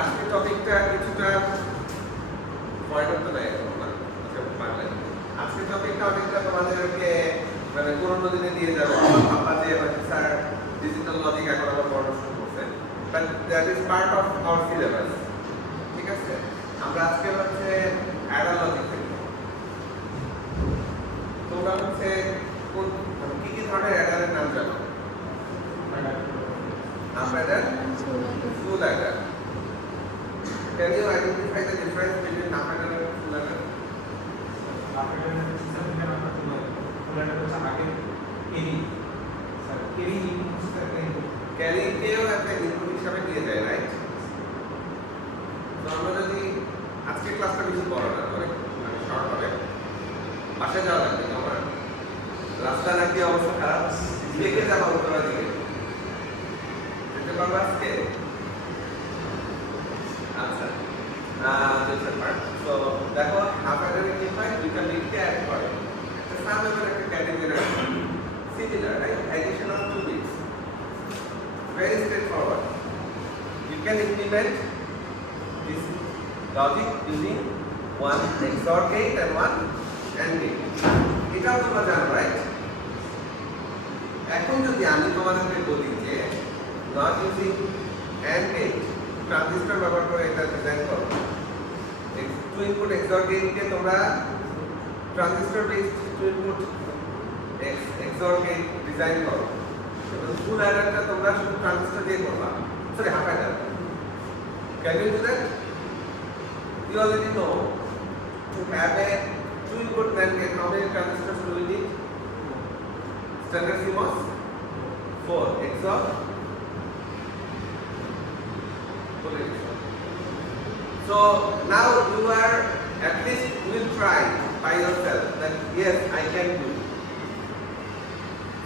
আজকের টপিকটা কিছুটা পরিবর্তন হয়ে গেল না বাংলায়। আজকের টপিকটা অনেকটা তোমাদেরকে মানে পুরোনো দিনে দিয়ে যাবে। ভাববা যে স্যার ডিজিটাল লজিক এখন আবার পড়ানো শুরু করছে, but that is part of our syllabus. ঠিক আছে, আমরা আজকে হচ্ছে অ্যাডার লজিক দেখব। তোমরা হচ্ছে কোন কি কি ধরনের অ্যাডারের নাম জানো? Half adder, full adder. Can you identify the difference between half adder and full adder? Half adder is something that full adder is आगे carry. Sir, carry input करते हैं. Carry केও একটা ইনপুট হিসাবে দিয়ে যায়, রাইট? তো আমরা যদি আজকে ক্লাসটা বেশি বড় না করে মানে শর্ট হবে, বাসায় যাওয়া লাগবে। আমার রাস্তা নাকি অবস্থা খারাপ, দেখে যাবো উত্তরা দিকে। আজকে আচ্ছা তো দেখো হাফ অ্যাডারে কি হয়, দুইটা বিটকে অ্যাড করে একটা সাম এবং একটা category similar, right? Addition of two bits, very straightforward. You can implement this logic using one XOR gate and one AND gate। এটাও তোমরা জানো, রাইট? এখন যদি আমি তোমাদেরকে বলি যে not using AND gate, transistor ব্যবহার করে এটা ডিজাইন করো, টু ইনপুট XOR gate কে তোমরা transistor based two input XOR gate design করো, এবং ফুল অ্যাডারটা তোমরা শুধু ট্রানজিস্টর দিয়ে করবা, sorry half adder. Can you do that? You already know to have a two input NAND gate, how many transistors do we need? Standard CMOS 4 XOR. So now you are at least will try by yourself that yes I can do.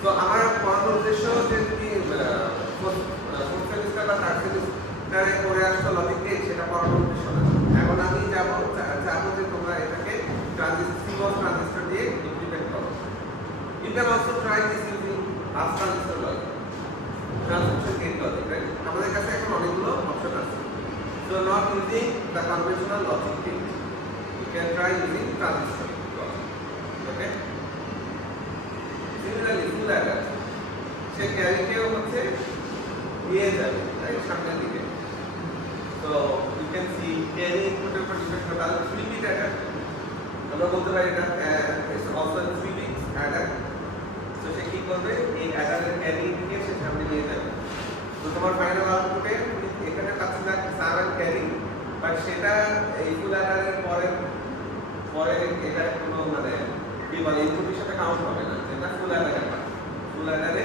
So আমার পড়ানোর উদ্দেশ্য যে তুমি fourth semester বা third সেমিস্টারে পড়ে আসছো logic gate, সেটা পড়ানোর উদ্দেশ্য না। এখন আমি চাবো যে তোমরা এটাকে CMOS ট্রানজিস্টর দিয়ে ইমপ্লিমেন্ট করো। You can also try this using bus transistor logic, transistor gate logic, right? আমাদের কাছে এখন অনেকগুলো অপশন আছে। So not using the conventional logic gate, you can try using transistor logic. Okay? Similarly, full adder, say carry কেও হচ্ছে দিয়ে যাবে, right, সামনের দিকে। So you can see carry input এর উপর ডিপেন্ড করে তাহলে 3 bit adder আমরা বলতে পারি এটা is also 3 bit adder। So সে কি করবে, এই অ্যাডারের ক্যারি কে সে সামনে নিয়ে যাবে। তো তোমার ফাইনাল আউটপুটে এখানে পাচ্ছি না সাম এন্ড ক্যারি, বাট সেটা এই ফুল অ্যাডারের পরে এটা কোনো মানে কি বলে ইনপুট হিসেবে কাউন্ট হবে না, যেটা ফুল অ্যাডারের পার্ট। ফুল অ্যাডারে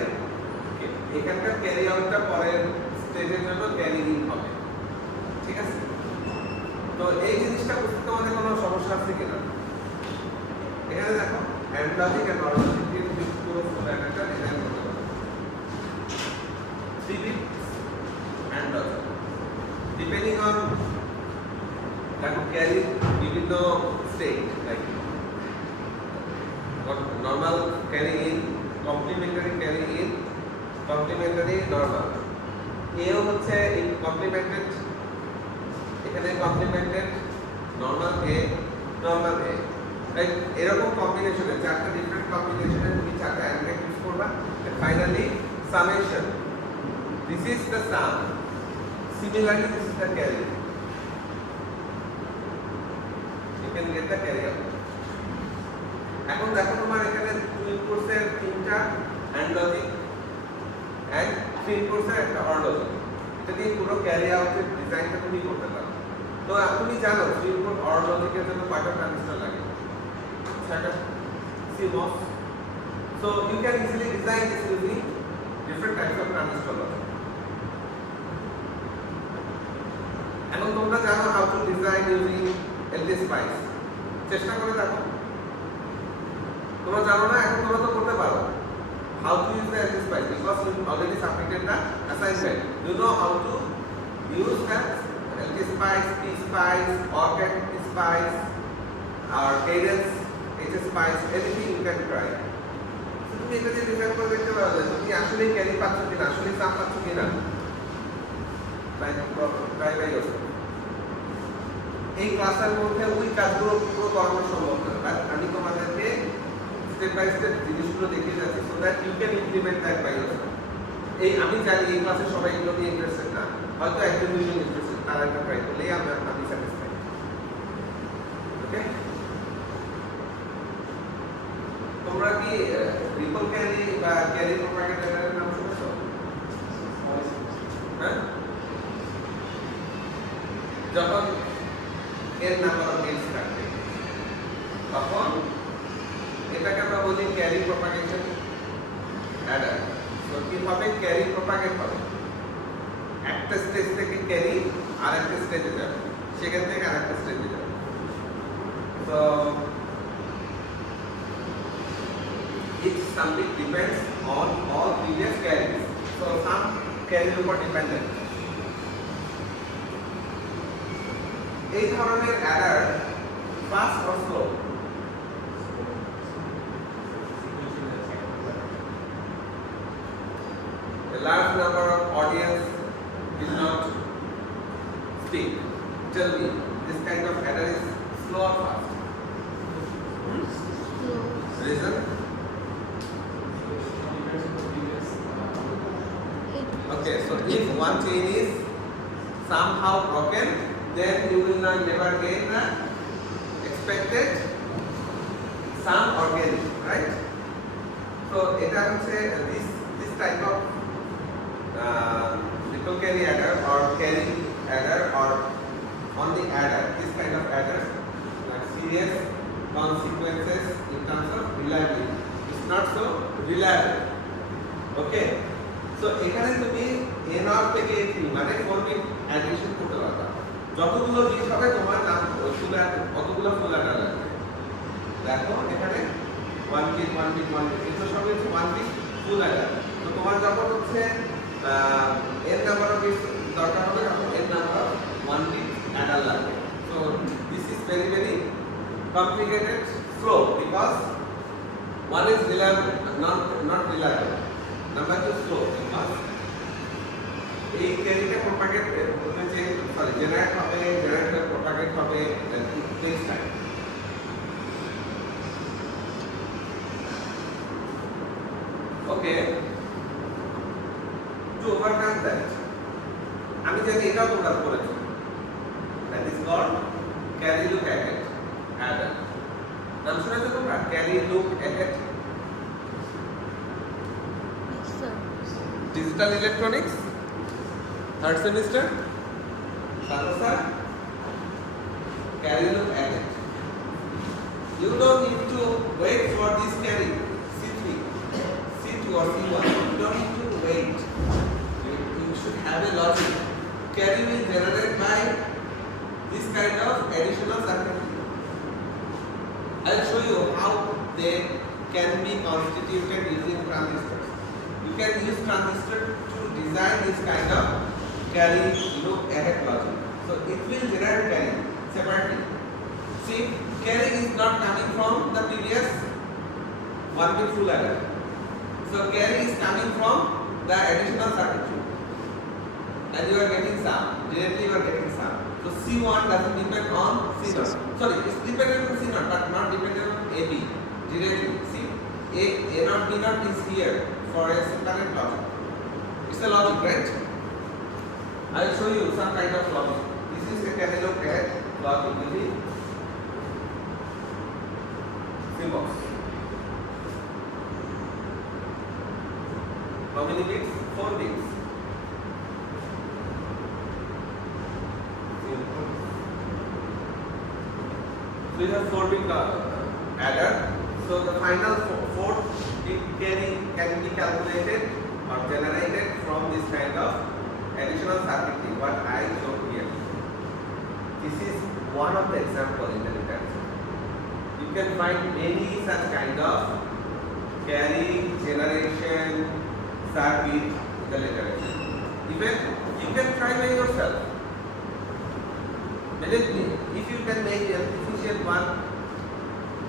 এখানকার ক্যারি আউটটা পরের স্টেজের জন্য ক্যারি ইন হবে। ঠিক আছে, তো এই জিনিসটা বুঝতে তোমাদের কোনো সমস্যা আছে কিনা? এখানে দেখো AND logic and OR logic দিয়ে তুমি পুরো ফুল অ্যাডারটা ডিজাইন করতে পারো। 3 bit AND logic depending on দেখো ক্যারি বিভিন্ন state, like normal carry in, complementary carry in, complementary normal. এও হচ্ছে কমপ্লিমেন্টেড, এখানে complemented normal A, normal A, right? এরকম কম্বিনেশনে চারটা ডিফারেন্ট কম্বিনেশনে তুমি চারটা AND gate ইউজ করবা, and finally summation, this is the sum, similarly this is the carry, you can get the carry out. এখন দেখো তোমার এখানে 2 ইনপুটস এর তিনটা AND লজিক এন্ড 3 ইনপুটস এর একটা OR লজিক, এটা দিয়ে পুরো ক্যারি আউটের ডিজাইনটা তুমি করতে পারো। তো তুমি জানো 3 ইনপুট OR লজিকের জন্য কয়টা ট্রানজিস্টর লাগে? 6টা CMOS। So you can easily design this using different types of transistor logic. এখন তোমরা জানো how to design using LTSpice, চেষ্টা করে দেখো। তোমরা জানো না, এখন তোমরা তো করতে পারো how to use the LTSpice because you already submitted the assignment. You know how to use the LTSpice, PSpice, OrCAD-Spice, or Cadence, HSpice, anything you can try. So তুমি এটা দিয়ে ডিজাইন করে দেখতে পারো যে তুমি আসলে ক্যারি পাচ্ছ কিনা, আসলে সাম পাচ্ছ কিনা। Try by yourself. এই ক্লাসের মধ্যে ওই কাজগুলো পুরো করানো সম্ভব না, বাট আমি তোমাদেরকে স্টেপ বাই স্টেপ জিনিসগুলো দেখিয়ে যাচ্ছি so that you can implement that by yourself. এই আমি জানি এই ক্লাসে সবাই এগুলো নিয়ে ইন্টারেস্টেড না, হয়তো একজন দুজন ইন্টারেস্টেড, তারা একটা ট্রাই করলেই আমি স্যাটিসফাইড। ওকে, তোমরা কি রিপল ক্যারি বা ক্যারি প্রপাগেটরের নাম শুনেছো? হ্যাঁ, যখন এর নাম্বার অফ গেটস থাকবে তখন এটাকে আমরা বলি ক্যারি প্রপাগেশন অ্যাডার। তো কি হবে, ক্যারি প্রপাগেট হবে, একটা স্টেজ থেকে ক্যারি আরেকটা স্টেজে যাবে, সেখান থেকে আরেকটা স্টেজে যাবে। তো each something depends on all previous carries, so some carry উপর dependent। এই ধরনের Eder fast or slow? A large number of audience will not speak. Tell me, this kind of adder is slow or fast? Reason? Okay, so if one chain is somehow broken, then you will not never gain the expected sum or gain, right? So এটা হচ্ছে this type of triple carry adder or carry adder or only adder, this kind of adder like serious consequences in terms of reliability. It's not so reliable. Okay, so এখানে তুমি n of থেকে n মানে 4 bit addition করতে পারবা। যতগুলো bit হবে তোমার নাম কতগুলো ফুল অ্যাডার লাগবে। দেখো এখানে 1 বিট 1 বিট 1 বিট, এটা সবই 1 বিট ফুল অ্যাডার। তো তোমার যখন হচ্ছে n নাম্বার অফ বিট দরকার হবে, তখন n number of 1 bit adder লাগবে। So this is very very complicated, slow, because one is reliable, not reliable, number two slow, because এই ক্যারিটা প্রপাগেট হচ্ছে সরি জেনারেট হবে, জেনারেটর প্রপাগেট হবে, next time. Okay, to overcome that, আমি জানি এটাও তোমরা করেছো, that is called carry look ahead adder. নাম শুনেছো তোমরা, carry look ahead? Digital electronics, third semester, sir, carry look at it. You don't need to wait for this carry C3, C2 or C1. You don't need to wait. You should have a logic. Carry will generate by this kind of additional circuitry. I'll show you how they can be constituted using transistors. You can use transistor to design this kind of carry look ahead logic. So it will generate carry separately. See, carry is not coming from the previous 1 bit full adder. So carry is coming from the additional circuitry, and you are getting sum. Directly you are getting sum. So C1 doesn't depend on C0. Sorry, it's dependent on C0, but not dependent on AB. Directly, see, A not B not is here for a separate logic. It's a logic, right? I will show you some kind of logic. This is a carry look ahead logic with symbols. How many bits? 4 bits. So you have 4 bit adder. So the final 4 bit carry can be calculated or generated from this kind of additional circuitry what I showed here. This is one of the example in the literature. You can find many such kind of carry generation circuit in the literature. Even you can try by yourself. Believe me, if you can make an efficient one,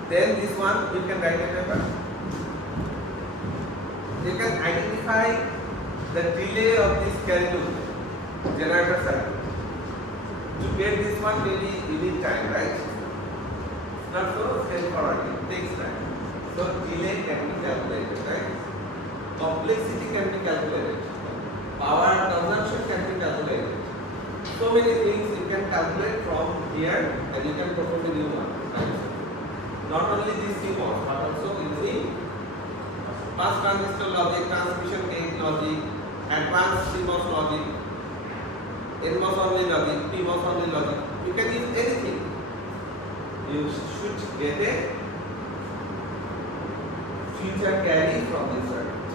then this one you can write a paper. You can identify the delay of this carry loop generator circuit. To To get this one, maybe you need time, right? Not so straightforward. It takes time. So delay can be calculated, right? Complexity can be calculated. Power consumption can be calculated. So many things you can calculate from here, and you can perform the new one. Right? Not only this CMOS, but also using mass transistor logic, transmission gate logic, advanced CMOS logic, NMOS only logic, PMOS only logic. You can use anything. You should get a future carry from this circuit.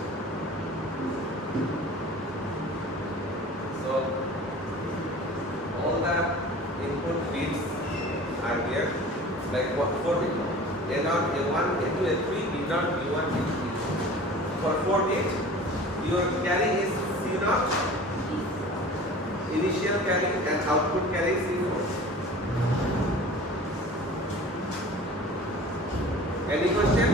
So all the input bits are here, like what 4 bit. A0, A1, A2, A3, B0, B1, B3. For 4 bit, your carry is C0, initial carry, and output carry is C4. Any question?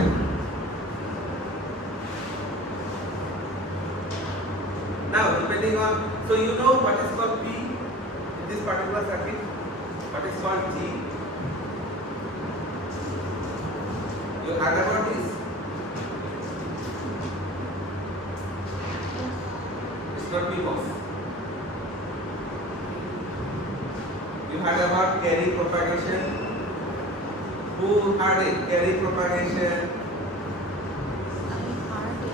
Now, depending on, so you know what is called P in this particular circuit, what is called G. You heard about this? It's not PMOS. You heard about carry propagation? Who heard it? Carry propagation,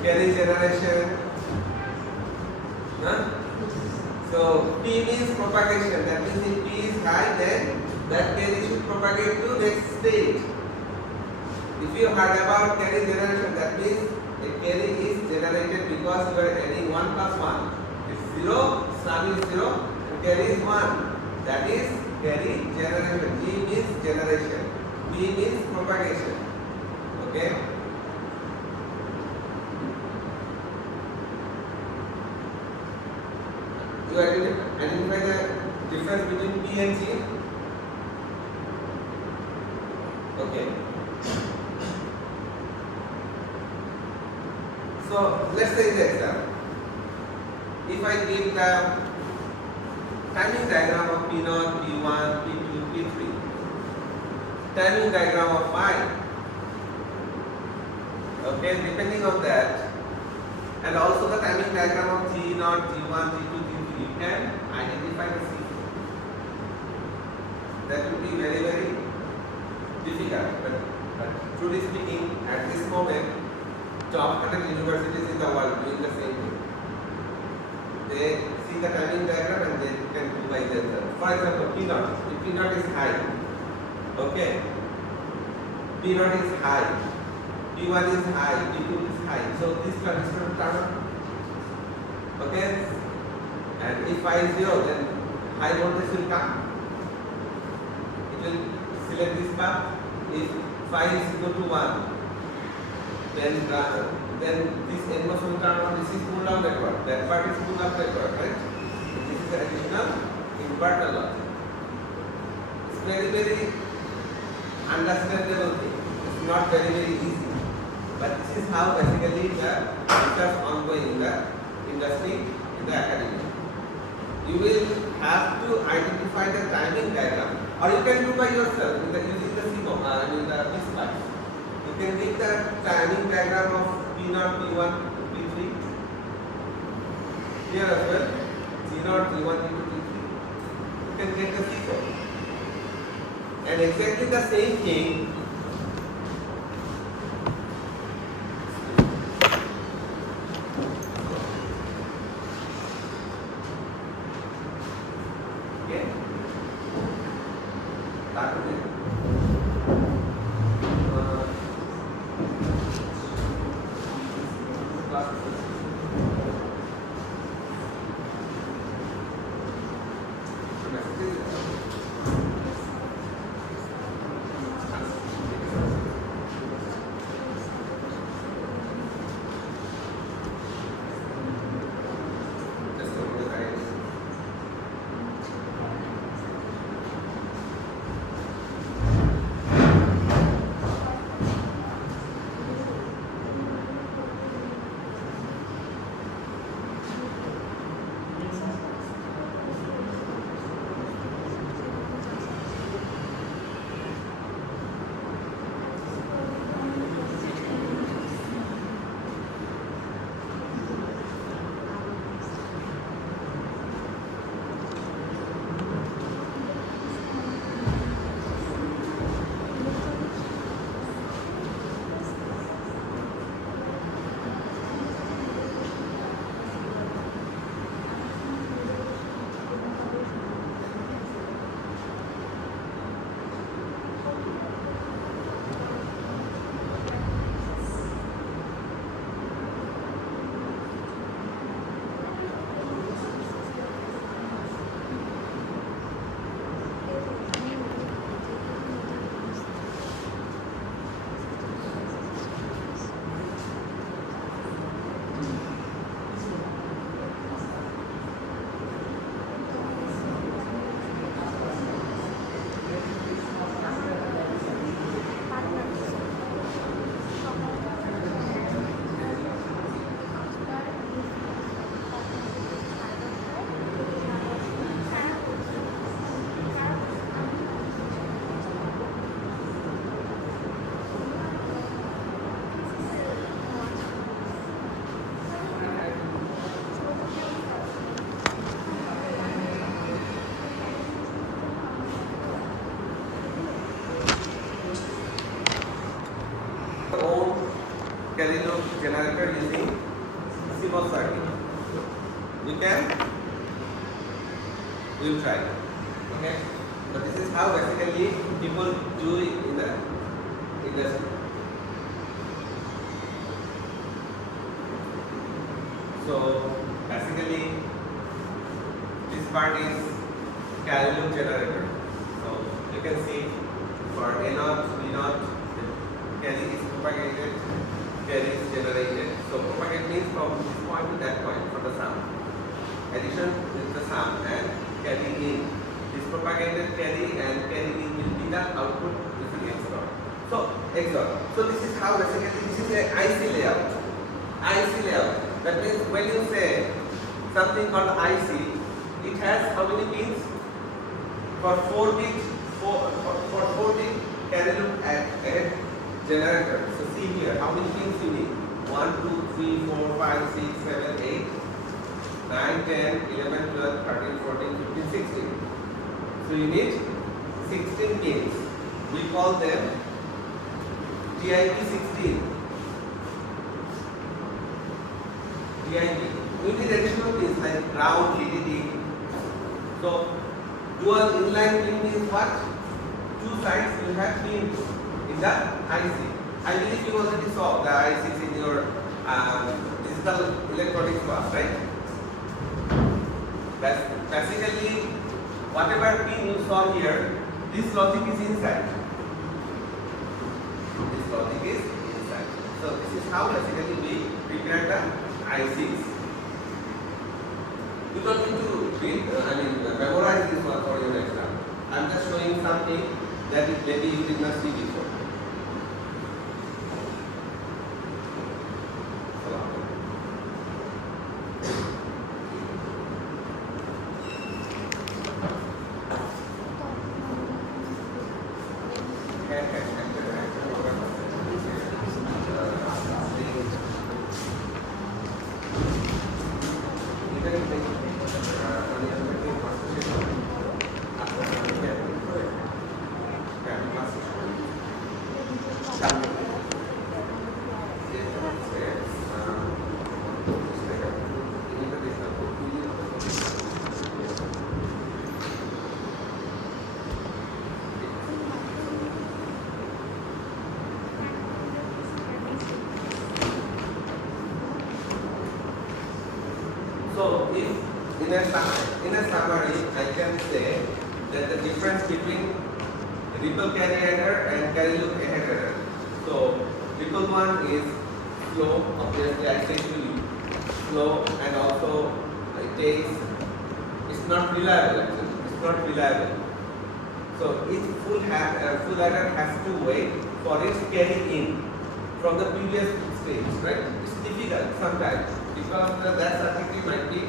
carry generation. Huh? So P means propagation. That means if P is high, then that carry should propagate to next stage. If you heard about carry generation, that means a carry is generated because you are adding 1 plus 1. It's 0, sum is 0, and carry is 1. That is carry generation. G means generation. B means propagation. Okay? You identify the difference between P and G? Okay. So let's take the example. If I give the timing diagram of P0, P1, P2, P3, timing diagram of phi, okay, depending on that, and also the timing diagram of G0, G1, G2, G3, you can identify the C. That will be very, very difficult, but truly speaking, at this moment, top 100 universities in the world doing the same thing. They see the timing diagram and they can do by themselves. For example, P0. If P0 is high, okay, P0 is high, P1 is high, P2 is high. So this transistor will turn on. Okay, and if phi is 0, then high voltage will come. It will select this path. If phi is equal to 1, then this NMOS will turn on. This is pull down backward. That part is pull up backward, right? This is additional inverter logic. It's very, very understandable thing. It's not very, very easy. But this is how basically the research ongoing in the industry, in the academy. You will have to identify the timing diagram, or you can do by yourself using the CMOS, the VLSI. You can take the timing diagram of P0, P1, P3 here as well. G0, G1, G2, G3. You can get the C4. And exactly the same thing. Okay. Start with it. carry loop generator using CMOS circuit. You can, we'll try. Okay, but this is how basically people do it in the industry. So basically, this part is carry loop generator. So you can see for A naught, B naught, carry is propagated, carry is generated. So propagate means from this point to that point for the sound. Addition is the sound and carry in. This propagated carry and carry in will be the output using XOR. So XOR. So this is how basically this is a IC layout. IC layout. That means when you say something called IC, it has how many pins? For 4 bit, for 4 bit carry loop ahead generator. So see here, how many pins you need? 1, 2, 3, 4, 5, 6, 7, 8, 9, 10, 11, 12, 13, 14, 15, 16. So you need 16 pins. We call them TIP 16. TIP. We need additional pins like ground, VDD. So dual inline pin means what? Two sides will have pins in the IC. I believe you already saw the ICs in your digital electronics class, right? Basically, whatever pin you saw here, this logic is inside. This logic is inside. So this is how basically we prepare the ICs. You don't need to read, memorize this one for your exam. I'm just showing something that maybe you did not see before. So if in a summary, I can say that the difference between ripple carry error and carry loop ahead error. So ripple one is slow, obviously I say to you, slow, and also it's not reliable actually. It's not reliable. So each full adder has to wait for its carry in from the previous stage, right? It's difficult sometimes because that circuitry might be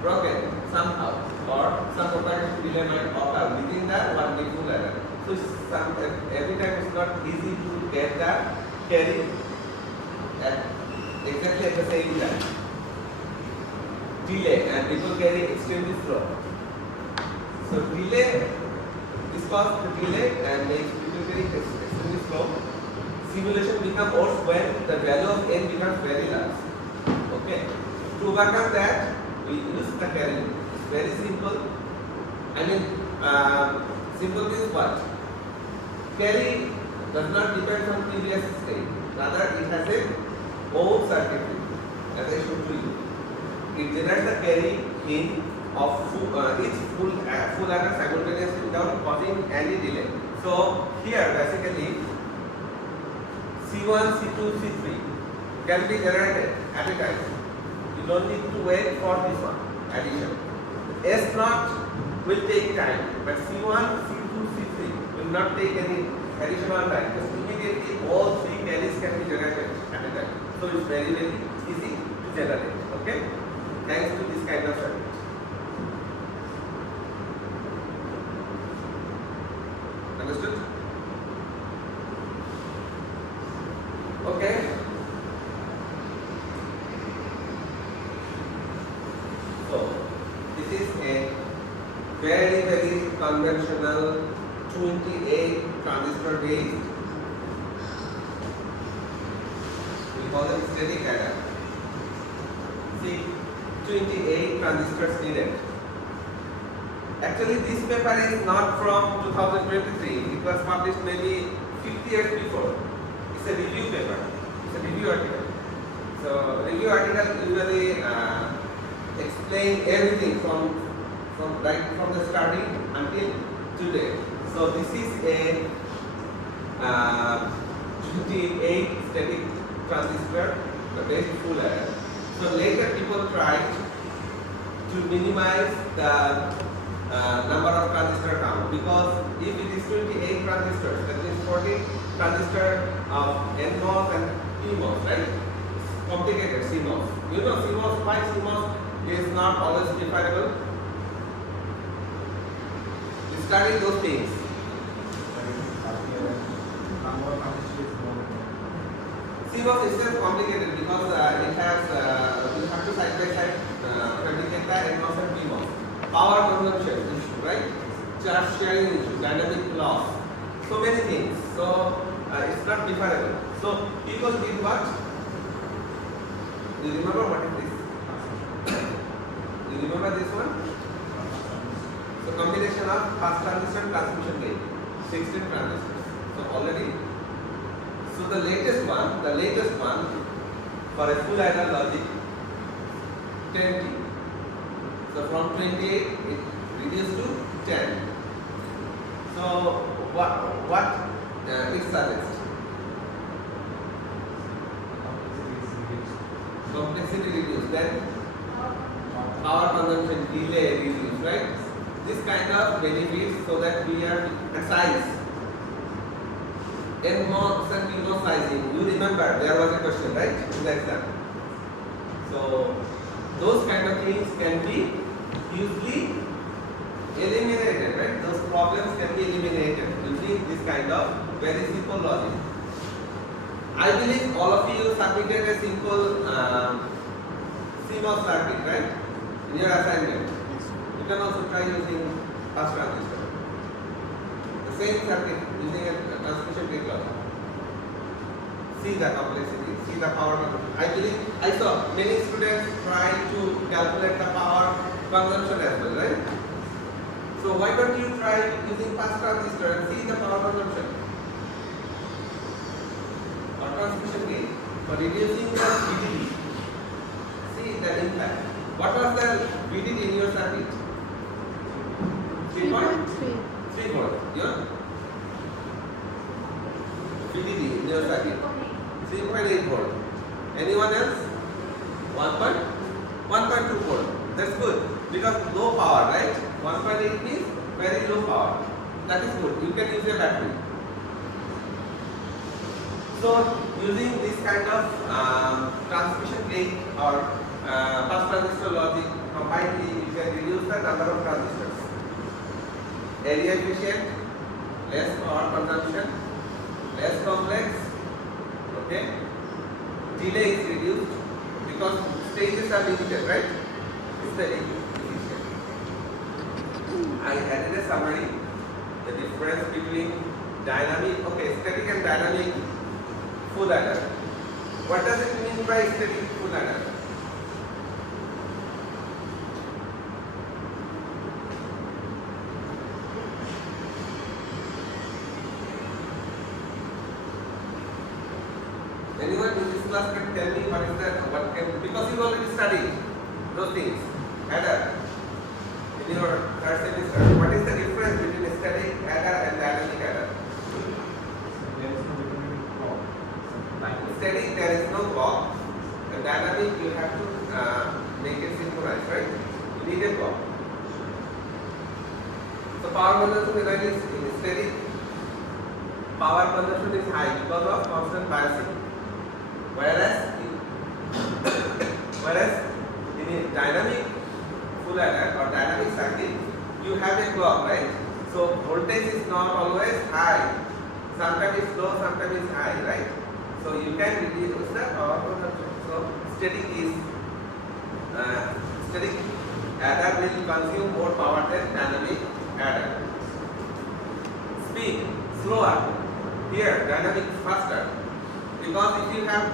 broken somehow, or some propagation delay might occur within that one big full adder. So every time it's not easy to get that carry exactly at the same time. Delay and ripple carry extremely slow. So delay is caused the delay and makes ripple carry extremely slow. Simulation becomes worse when the value of n becomes very large. Okay. To overcome that, we use the carry. It's very simple. Simple means what? Carry does not depend on previous state. Rather, it has a own circuitry, as I showed to you. It generates the carry in of each full adder simultaneously without causing any delay. So here, basically, C1, C2, C3 can be generated at a time. You don't need to wait for this one addition. S0 will take time, but C1, C2, C3 will not take any additional time. Because immediately all three carries can be generated at a time. So it's very, very easy to generate. Okay? Thanks to this kind of circuit. Understood? Okay. So this is a very, very conventional 28 transistor based with call them static adder. See, 28 transistors needed. Actually, this paper is not from 2023. It was published maybe 50 years before. It's a review paper. It's a review article. So, review article usually explain everything from right from the starting until today. So, this is a 28 static transistor based full adder. So later people tried to minimize the number of transistor count, because if it is 28 transistors, that means 40 transistor of NMOS and PMOS, right? Complicated CMOS. You know CMOS, why CMOS is not always preferable? We studied those things. CMOS is still complicated because it has you have to side by side fabricate the NMOS and PMOS. Power consumption issue, right? Charge sharing issue, dynamic loss, so many things. So it's not preferable. So people did what? Do you remember what is this? Do you remember this one? So combination of fast transistor transmission gate, 16 transistors. So already. So the latest one for a full adder logic, 10T. So from 28 it reduced to 10. So what it suggests? Complexity reduced, then power consumption delay reduced, right? This kind of benefits, so that we are at size. NMOS and PMOS sizing. You remember there was a question, right, in the exam. So those kind of things can be easily eliminated, right? Those problems can be eliminated using this kind of very simple logic. I believe all of you submitted a simple CMOS circuit, right, in your assignment. You can also try using fast transistor. The same circuit using a transmission gate logic. See the complexity, see the power consumption. I believe I saw many students try to calculate the power consumption as well, right? So why don't you try using fast transistor and see the power consumption? Or transmission gate for reducing the VDD. See the impact. What was the VDD in your circuit? 3.3. 3 volt. Your VDD in your circuit. 3.8 volt. Anyone else? 1.2 volt. That's good, because low power, right? 1.8 means very low power. That is good. You can use a battery. So using this kind of transmission gate or fast transistor logic combined, you can reduce the number of transistors. Area efficient, less power consumption, less complex, okay? Delay is reduced because stages are limited, right? It's very efficient. I added a summary, the difference between dynamic, okay, static and dynamic full adder. What does it mean by static full adder? Anyone in this class can tell me what is that? What can, because you already studied those things. Adder. In your third semester, what is the difference between a static adder and dynamic adder? Static, there is no clock. And dynamic, you have to make it synchronized, right? You need a clock. So power consumption is in static. Power consumption is high because of constant biasing. Whereas in a dynamic full adder or dynamic circuit, you have a clock, right? So voltage is not always high. Sometimes it's low, sometimes it's high, right? So you can reduce the power consumption. So static adder will consume more power than dynamic adder. Speed slower. Here dynamic faster. Because if you have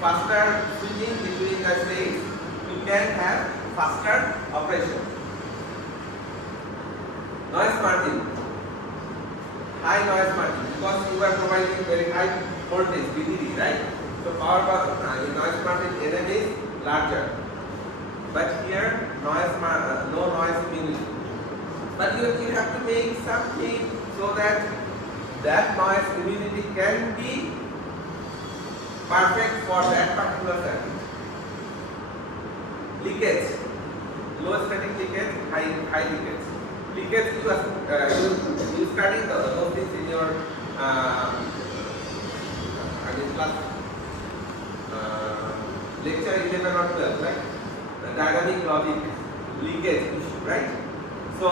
faster switching between the states, you can have faster operation. Noise margin, high noise margin, because you are providing very high voltage VDD, right? So noise margin NM is larger, but here no noise immunity. But you have to make something so that noise immunity can be perfect for that particular circuit. Leakage, low static leakage, high leakage. Leakage you study those things in your class lecture 11 or 12, right? The dynamic logic leakage issue, right? So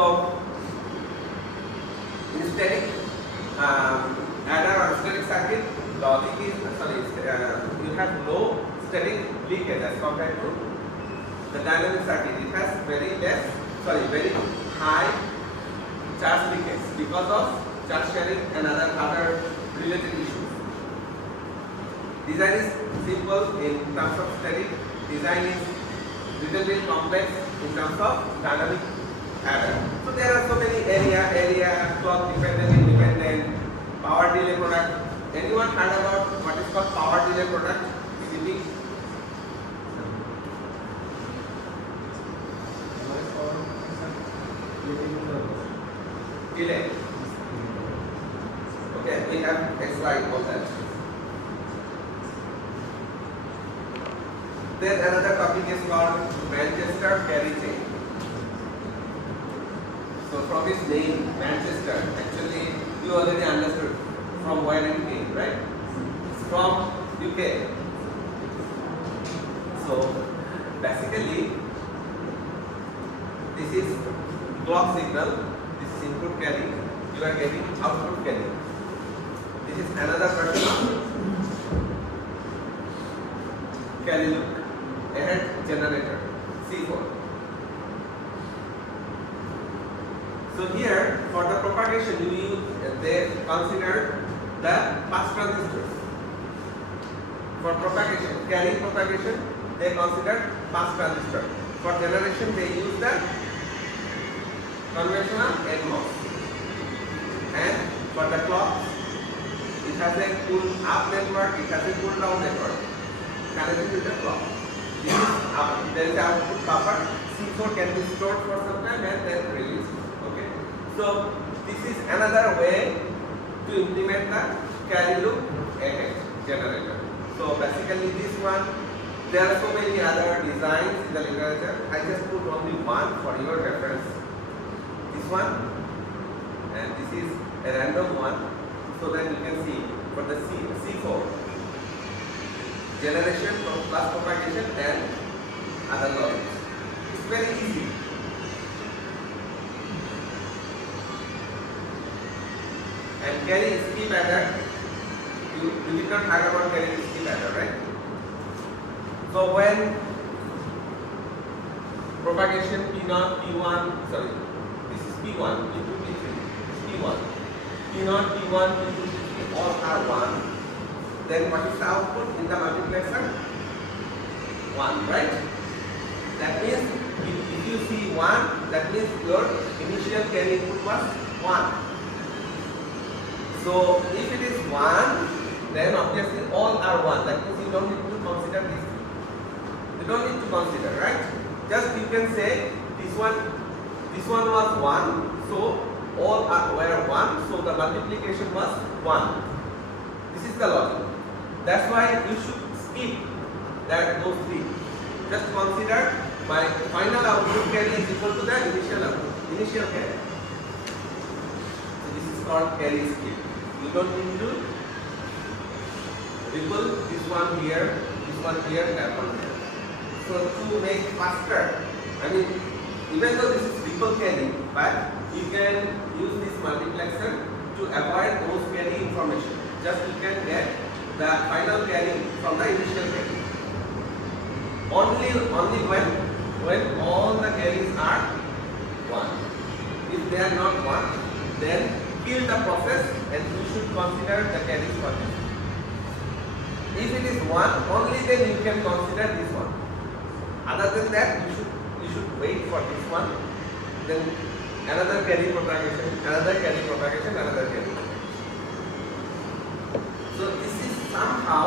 in static adder or static circuit, logic is you have low static leakage as compared to the dynamic circuit. It has very high charge leakage because of charge sharing and other related issues. Design is simple in terms of static. Design is little bit complex in terms of dynamic adder. So there are so many area, clock dependent, independent, power delay product. Anyone heard about what is called power delay product? CP? Delay. Okay, we have a slide on that. Then another topic is called Manchester carry chain. So from its name, Manchester, actually you already understood from where it came, right? It's from UK. So basically, this is clock signal, this is input carry, you are getting output carry. This is another version of carry loop, ahead generator, C4. So here, for the propagation, they consider the pass transistors. For propagation, carry propagation, they consider pass transistor. For generation, they use the conventional NMOS. And for the clock, it has a pull up network, it has a pull down network connected with the clock. This is up, there is output buffer. C4 can be stored for some time and then released. Okay. So this is another way to implement the carry loop effect generator. So basically this one, there are so many other designs in the literature. I just put only one for your reference. This one, and this is a random one, so that you can see for the C4 generation from plus propagation and other logics. It's very easy. And carry skip adder, you did not heard about carry skip adder, right? So when propagation P0, P1, sorry, this is P1, P2, P3, P1, P0, P1, P2, P3, all are 1. Then what is the output in the multiplexer? 1, right? That means if you see 1, that means your initial carry input was 1. So if it is 1, then obviously all are 1. That means you don't need to consider this. You don't need to consider, right? Just you can say this one was 1, so all were 1, so the multiplication was 1. This is the logic. That's why you should skip those 3. Just consider my final output carry is equal to the initial carry. So this is called carry skip. You don't need to ripple this one here, that one here. So to make faster, I mean, even though this is ripple carry, but you can use this multiplexer to avoid those carry information. Just you can get the final carry from the initial carry. Only when all the carries are 1. If they are not 1, then kill the process and you should consider the carries for this. If it is 1, only then you can consider this one. Other than that, you should wait for this one. Then another carry propagation, another carry propagation, another carry propagation. So this is somehow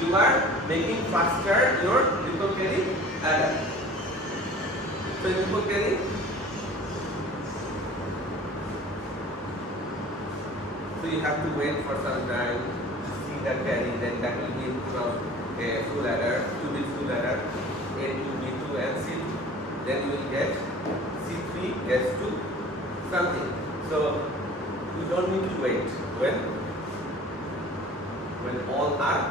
you are making faster your triple carry adder. So triple carry. So you have to wait for some time to see the carry, then that will be a full adder, 2-bit full adder, A2, B2 and C2. Then you will get C3, S2, something. So you don't need to wait when all are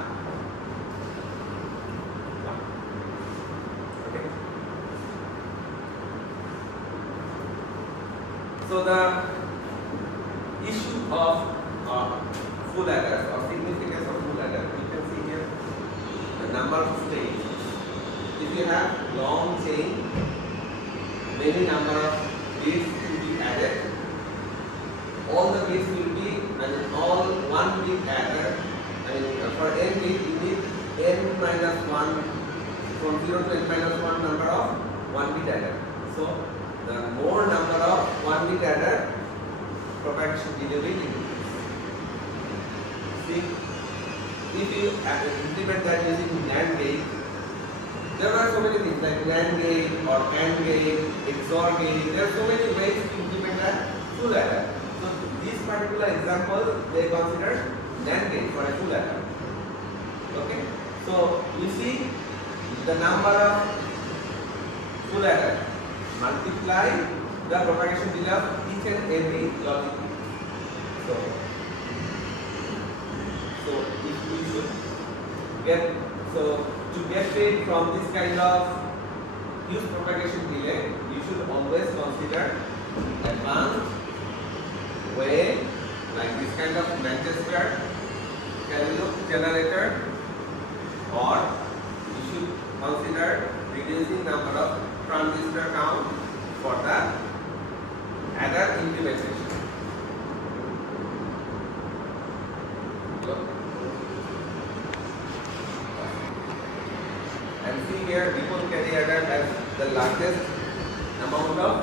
1. Okay. So the issue of full adders or significance of full adder, you can see here the number of stages. If you have long chain, many number of bits to be added, all the bits will be, all 1 bit adder. For n bit you need n minus 1, from 0 to n minus 1 number of 1 bit adder. So the more number of 1 bit adder, propagation delay will increase. See, if you implement that using NAND gate, there are so many things like NAND gate or AND gate, XOR gate. There are so many ways to implement a full adder. So this particular example, they consider NAND gate for a full adder. Okay, so you see the number of full adder multiply the propagation delay of each and every logic. So if you should get, so to get paid from this kind of huge propagation delay, you should always consider advanced way like this kind of Manchester loop generator, or you should consider reducing number of transistor count for the adder implementation. And see here, triple carry adder has the largest amount of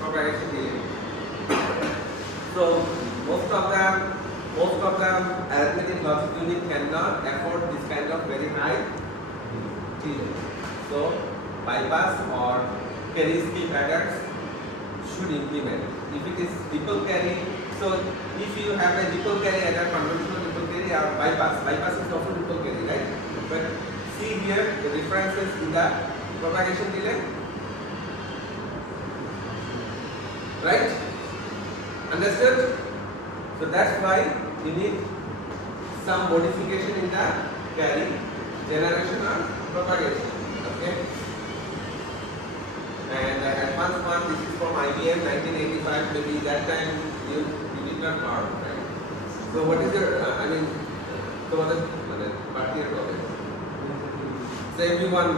propagation delay. So most of the arithmetic logic unit cannot afford this kind of very high delay. So bypass or carry skip adders should implement. If it is triple carry, so if you have a triple carry adder, conventional triple carry or bypass is also triple carry, right? But see here the differences in the propagation delay, right? Understood? So that's why you need some modification in the carry generation or propagation. Okay. And the advanced one, this is from IBM 1985. Maybe that time you did not learn, right? So what is your so what is part year topic? So everyone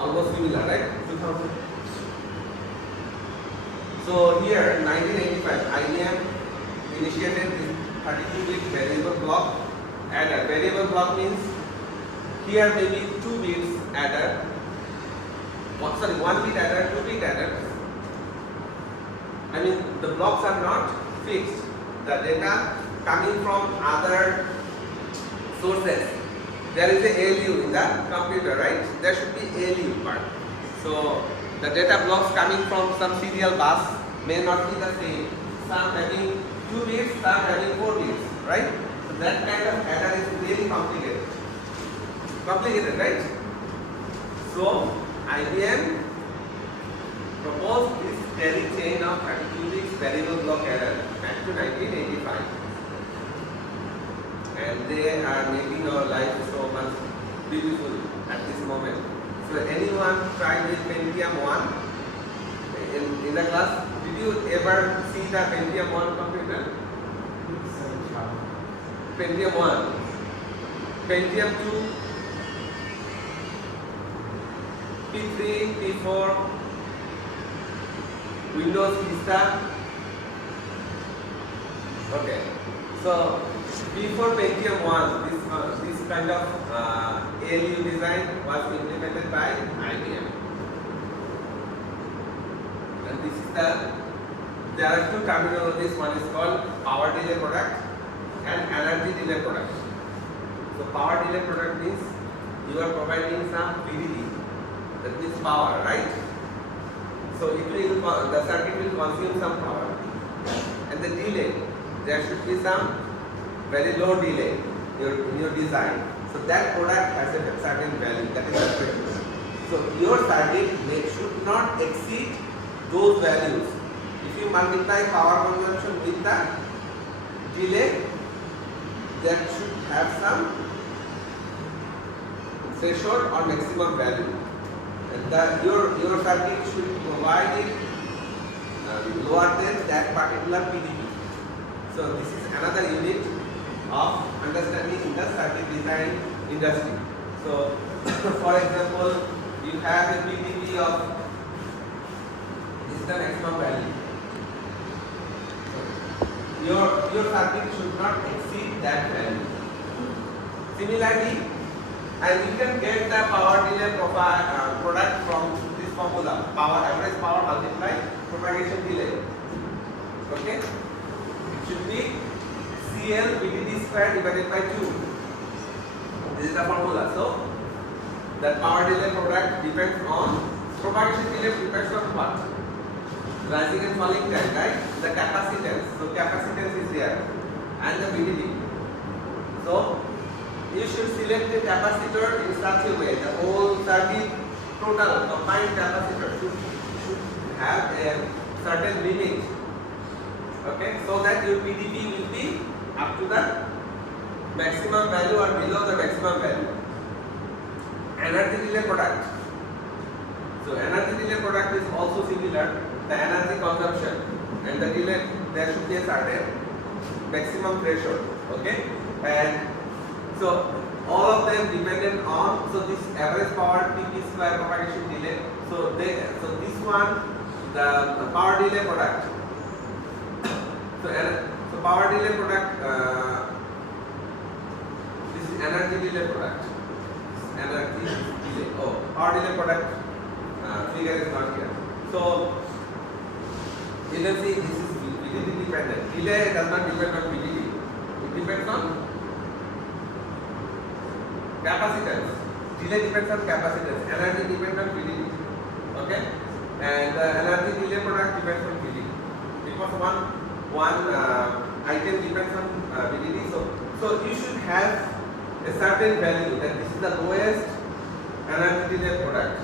almost similar, right? 2000. So here 1985 IBM initiated this 32-bit variable block adder. Variable block means here maybe 2 bits adder. 1 bit adder, 2 bit adder. The blocks are not fixed. The data coming from other sources. There is a ALU in the computer, right? There should be ALU part. So the data blocks coming from some serial bus may not be the same. Some having 2 bits, some having 4 bits, right? So that kind of adder is really complicated. Complicated, right? So IBM proposed this carry chain of 32 bits variable block adder back to 1985. And they are making our life so much beautiful at this moment. So anyone tried with Pentium 1 in the class? Did you ever see the Pentium 1 computer? Pentium 1, Pentium 2, P3, P4, Windows Vista. Okay. So before Pentium 1, this kind of ALU design was implemented by IBM. And this is there are two terminologies. One is called power delay product and energy delay product. So power delay product means you are providing some VDD, that means power, right? So the circuit will consume some power, and the delay, there should be some very low delay in your design. So that product has a certain value, that is the threshold. So your circuit should not exceed those values. If you multiply power consumption with the delay, that should have some threshold or maximum value. And your circuit should provide it lower than that particular PDP. So this is another unit of understanding in the circuit design industry. So for example, you have a PDP of this is the maximum value. Your circuit should not exceed that value. Similarly, and you can get the power delay product from this formula: average power multiply propagation delay. Okay, it should be CL VDD square divided by 2. This is the formula. So that power delay product depends on propagation delay depends on what? Rising and falling time, right? The capacitance. So capacitance is there, and the VDD. So you should select the capacitor in such a way the whole circuit total combined capacitor should have a certain limit. Okay, so that your PDP will be up to the maximum value or below the maximum value. Energy delay product. So energy delay product is also similar. The energy consumption and the delay, there should be a certain maximum threshold. Okay, and so all of them dependent on this average power TP square propagation delay. So this one, the power delay product. So power delay product. This is energy delay product. Energy delay. Oh, power delay product figure is not here. So you can see this is VDD dependent. Delay does not depend on VDD. It depends on capacitance. Delay depends on capacitance. Energy depends on VDD. Okay, and energy delay product depends on VDD. Because one item depends on VDD. So you should have a certain value that this is the lowest energy delay product.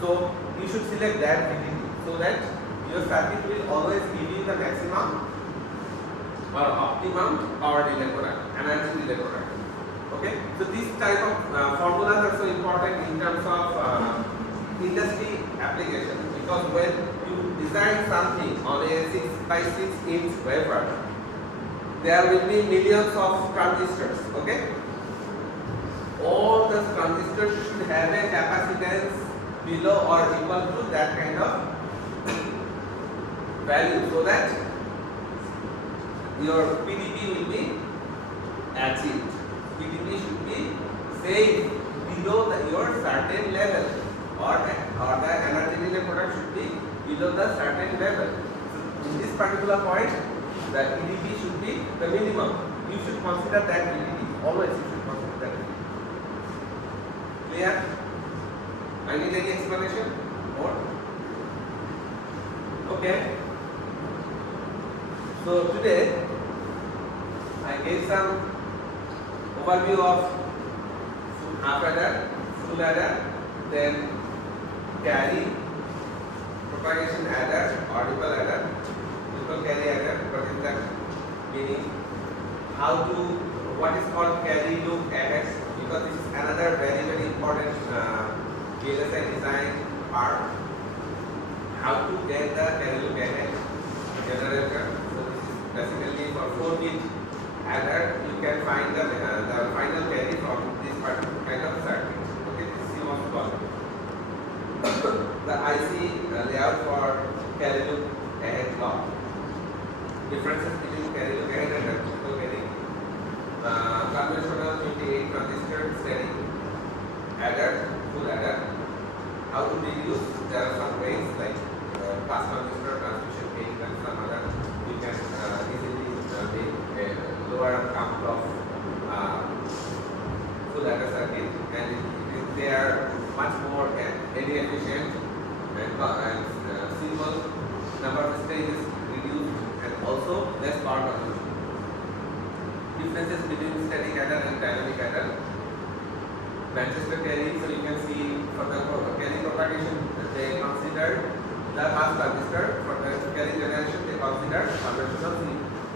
So you should select that VDD so that your circuit will always give you the maximum or optimum power delay product, energy delay product. Okay, so this type of formulas are so important in terms of industry application, because when you design something on a 6 by 6 inch wafer, there will be millions of transistors. Okay, all the transistors should have a capacitance below or equal to that kind of value, so that your PDP will be achieved. PDP should be safe below your certain level, or the energy delay product should be below the certain level. So in this particular point, the PDP should be the minimum. You should consider that PDP. Always you should consider that PDP. Clear? I need any explanation? More? Okay. So today I gave some overview of half adder, full adder, then carry, propagation adder, or ripple adder, ripple carry adder. What is that meaning? What is called carry loop adders, because this is another very important VLSI design part. How to get the carry loop adder generator. So this is basically for 4-bit adder. You can find the final carry from this particular kind of circuit. Okay, this is what we call the IC layout for carry loop ahead block. Differences between carry located and electrical carry. Conventional 28 transistor steady adder, full adder. How to be used? There are some ways like pass transistor, transmission gate, and some other. You can easily make a lower count of full adder circuit, and they are much more energy efficient and simple. Number of stages reduced, and also less power consumption. Differences between static adder and dynamic adder. Manchester carry, so you can see for the carry propagation, they considered the pass transistor. For the carry generation, they considered conventional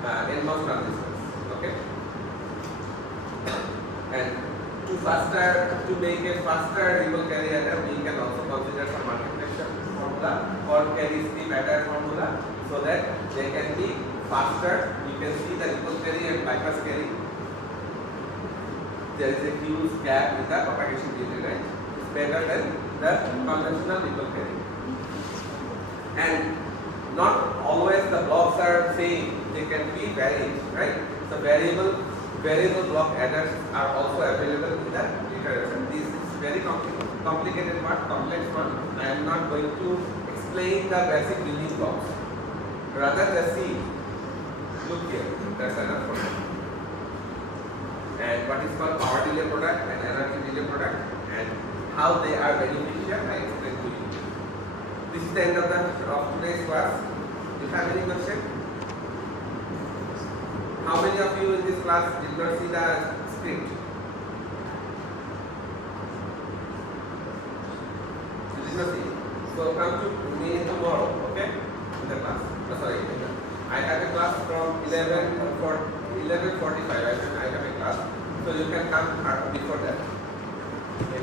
NMOS transistors. Okay, and to make a faster ripple carry adder, we can also consider some multiplication formula or carry strip adder formula, so that they can be faster. You can see the ripple carry and bypass carry. There is a huge gap in the propagation delay, right? It's better than the conventional ripple carry. And not always the blocks are same, they can be varied, right? So variable block adders are also available in the literature. This is very complicated part, complex one. I am not going to explain the basic building blocks. Rather just see, look here, that's enough for me. And what is called power delay product and energy delay product, and how they are beneficial, I explain to you. This is the end of today's class. Do you have any question? How many of you in this class did not see the script? You did not see. So come to me tomorrow, okay? In the class. Sorry, I have a class from 11:45. I have a class. So you can come